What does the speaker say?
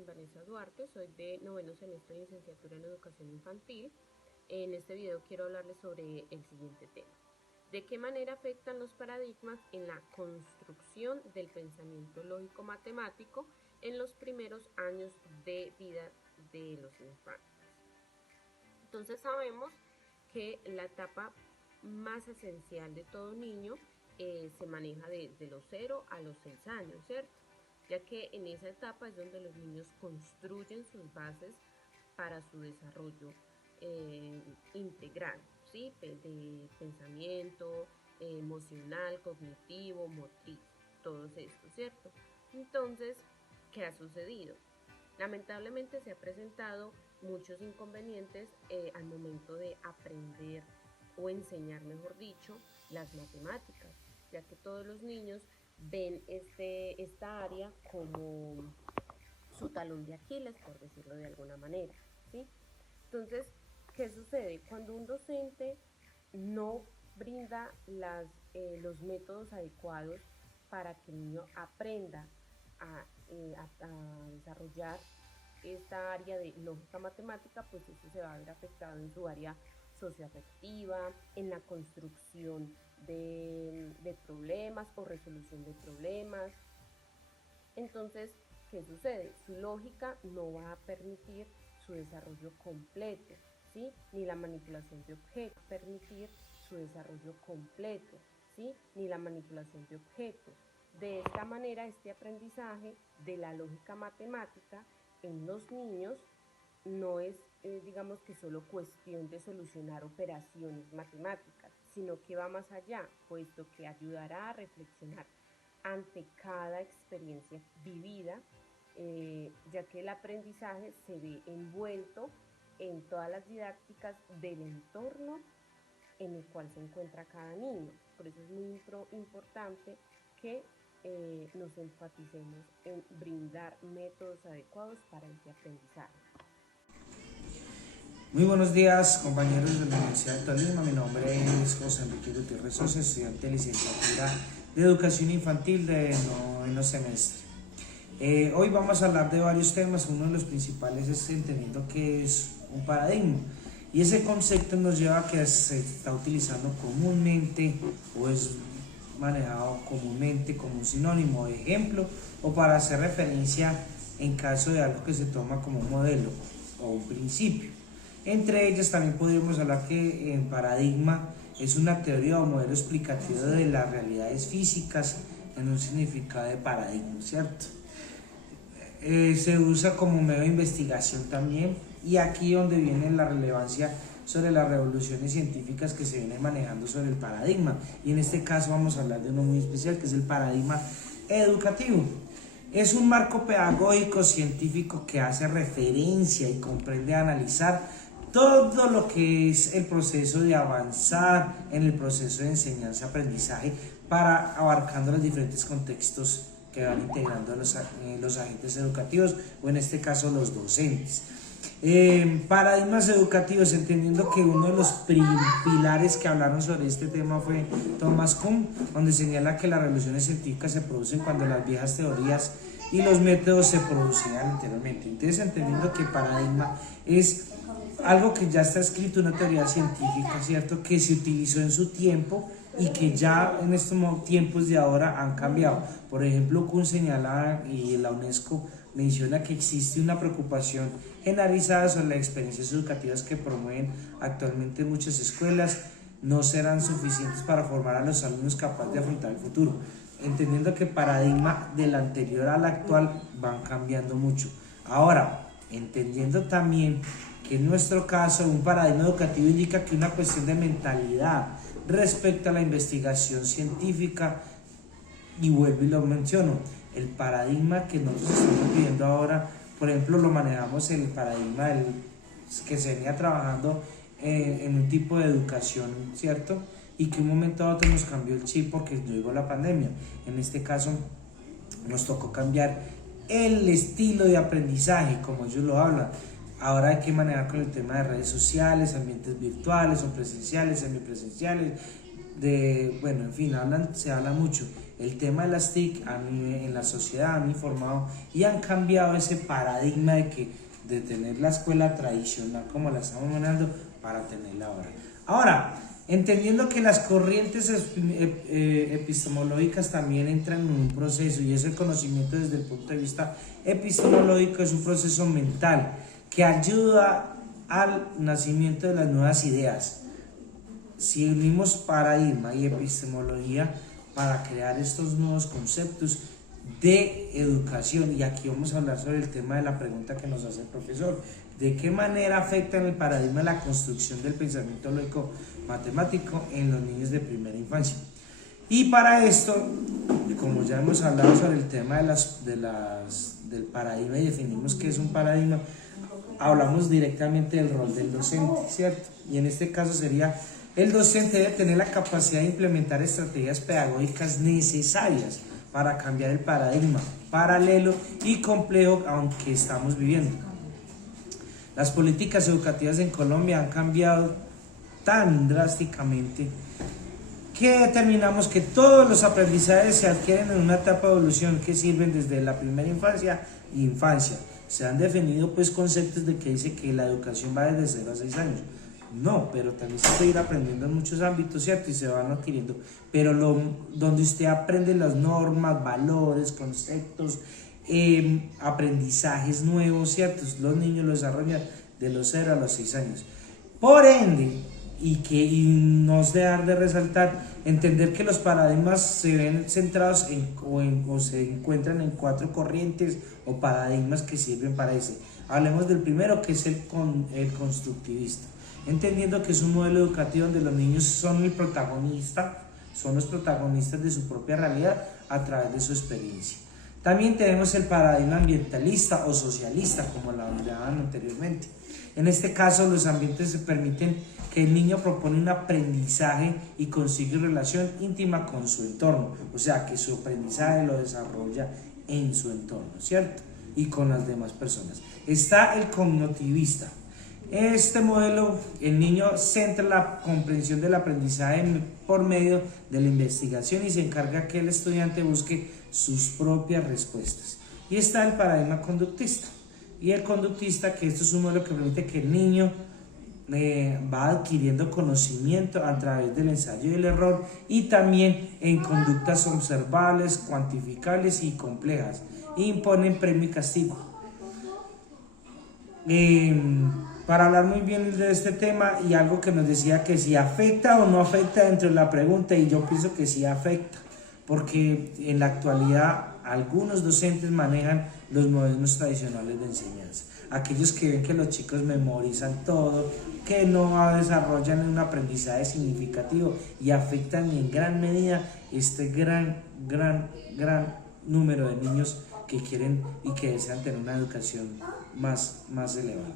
Karen Vanessa Duarte, soy de noveno semestre de licenciatura en educación infantil. En este video quiero hablarles sobre el siguiente tema. ¿De qué manera afectan los paradigmas en la construcción del pensamiento lógico-matemático en los primeros años de vida de los infantes? Entonces sabemos que la etapa más esencial de todo niño se maneja de los 0 a los 6 años, ¿cierto? Ya que en esa etapa es donde los niños construyen sus bases para su desarrollo integral, ¿sí? De pensamiento, emocional, cognitivo, motriz, todos estos, ¿cierto? Entonces, ¿qué ha sucedido? Lamentablemente se ha presentado muchos inconvenientes al momento de aprender o enseñar, mejor dicho, las matemáticas, ya que todos los niños ven esta área como su talón de Aquiles, por decirlo de alguna manera, ¿sí? Entonces, ¿qué sucede? Cuando un docente no brinda los métodos adecuados para que el niño aprenda a desarrollar esta área de lógica matemática, pues eso se va a ver afectado en su área socioafectiva, en la construcción de problemas o resolución de problemas. Entonces, ¿qué sucede? Su lógica no va a permitir su desarrollo completo, ¿sí? Ni la manipulación de objetos, permitir su desarrollo completo, ¿sí? Ni la manipulación de objetos. De esta manera, este aprendizaje de la lógica matemática en los niños no es, digamos que solo cuestión de solucionar operaciones matemáticas, sino que va más allá, puesto que ayudará a reflexionar ante cada experiencia vivida, ya que el aprendizaje se ve envuelto en todas las didácticas del entorno en el cual se encuentra cada niño. Por eso es muy importante que nos enfaticemos en brindar métodos adecuados para este aprendizaje. Muy buenos días, compañeros de la Universidad de Tolima. Mi nombre es José Enrique Gutiérrez Sosa, estudiante de licenciatura de educación infantil de noveno semestre. Hoy vamos a hablar de varios temas. Uno de los principales es entendiendo qué es un paradigma. Y ese concepto nos lleva a que se está utilizando comúnmente o es manejado comúnmente como un sinónimo de ejemplo o para hacer referencia en caso de algo que se toma como un modelo o un principio. Entre ellas también podríamos hablar que en paradigma es una teoría o modelo explicativo de las realidades físicas en un significado de paradigma, ¿cierto? Se usa como medio de investigación también, y aquí donde viene la relevancia sobre las revoluciones científicas que se vienen manejando sobre el paradigma, y en este caso vamos a hablar de uno muy especial que es el paradigma educativo. Es un marco pedagógico científico que hace referencia y comprende analizar todo lo que es el proceso de avanzar en el proceso de enseñanza-aprendizaje para abarcando los diferentes contextos que van integrando los agentes educativos, o en este caso los docentes. Paradigmas educativos, entendiendo que uno de los pilares que hablaron sobre este tema fue Thomas Kuhn, donde señala que las revoluciones científicas se producen cuando las viejas teorías y los métodos se producían anteriormente. Entonces, entendiendo que paradigma es algo que ya está escrito, una teoría científica, ¿cierto?, que se utilizó en su tiempo y que ya en estos tiempos de ahora han cambiado. Por ejemplo, Kuhn señala, y la UNESCO menciona, que existe una preocupación generalizada sobre las experiencias educativas que promueven actualmente muchas escuelas no serán suficientes para formar a los alumnos capaces de afrontar el futuro, entendiendo que el paradigma del anterior al actual van cambiando mucho. Ahora, entendiendo también que en nuestro caso un paradigma educativo indica que una cuestión de mentalidad respecto a la investigación científica, y vuelvo y lo menciono, el paradigma que nosotros estamos viviendo ahora, por ejemplo, lo manejamos el paradigma que se venía trabajando en un tipo de educación, ¿cierto? Y que un momento a otro nos cambió el chip porque llegó la pandemia. En este caso nos tocó cambiar el estilo de aprendizaje, como ellos lo hablan. Ahora hay que manejar con el tema de redes sociales, ambientes virtuales o presenciales, semipresenciales, bueno, en fin, se habla mucho. el tema de las TIC en la sociedad han informado y han cambiado ese paradigma de tener la escuela tradicional como la estamos manejando para tenerla ahora. Ahora, entendiendo que las corrientes epistemológicas también entran en un proceso, y ese conocimiento desde el punto de vista epistemológico es un proceso mental que ayuda al nacimiento de las nuevas ideas. Si unimos paradigma y epistemología para crear estos nuevos conceptos de educación, y aquí vamos a hablar sobre el tema de la pregunta que nos hace el profesor: ¿de qué manera afecta en el paradigma la construcción del pensamiento lógico matemático en los niños de primera infancia? Y para esto, como ya hemos hablado sobre el tema del paradigma y definimos qué es un paradigma, hablamos directamente del rol del docente, ¿cierto? Y en este caso sería: el docente debe tener la capacidad de implementar estrategias pedagógicas necesarias para cambiar el paradigma paralelo y complejo aunque estamos viviendo. Las políticas educativas en Colombia han cambiado tan drásticamente que determinamos que todos los aprendizajes se adquieren en una etapa de evolución que sirven desde la primera infancia e infancia. Se han definido pues conceptos de que dice que la educación va desde 0 a 6 años. No, pero también se puede ir aprendiendo en muchos ámbitos, ¿cierto? Y se van adquiriendo. Pero donde usted aprende las normas, valores, conceptos, aprendizajes nuevos, ¿cierto? Los niños lo desarrollan de los 0 a los 6 años. Por ende, y no es dejar de resaltar, entender que los paradigmas se ven centrados o se encuentran en 4 corrientes o paradigmas que sirven para ese. Hablemos del primero, que es el constructivista, entendiendo que es un modelo educativo donde los niños son los protagonistas de su propia realidad a través de su experiencia. También tenemos el paradigma ambientalista o socialista, como lo llamaban anteriormente. En este caso, los ambientes se permiten que el niño propone un aprendizaje y consigue relación íntima con su entorno, o sea, que su aprendizaje lo desarrolla en su entorno, ¿cierto? Y con las demás personas. Está el cognitivista. Este modelo, el niño centra la comprensión del aprendizaje por medio de la investigación y se encarga que el estudiante busque sus propias respuestas. Y está el paradigma conductista. Y el conductista, que esto es un modelo que permite que el niño va adquiriendo conocimiento a través del ensayo y el error, y también en conductas observables, cuantificables y complejas. E imponen premio y castigo. Para hablar muy bien de este tema, y algo que nos decía que si afecta o no afecta dentro de la pregunta, y yo pienso que sí afecta, porque en la actualidad algunos docentes manejan los modelos tradicionales de enseñanza, aquellos que ven que los chicos memorizan todo, que no desarrollan un aprendizaje significativo y afectan en gran medida este gran número de niños que quieren y que desean tener una educación más elevada.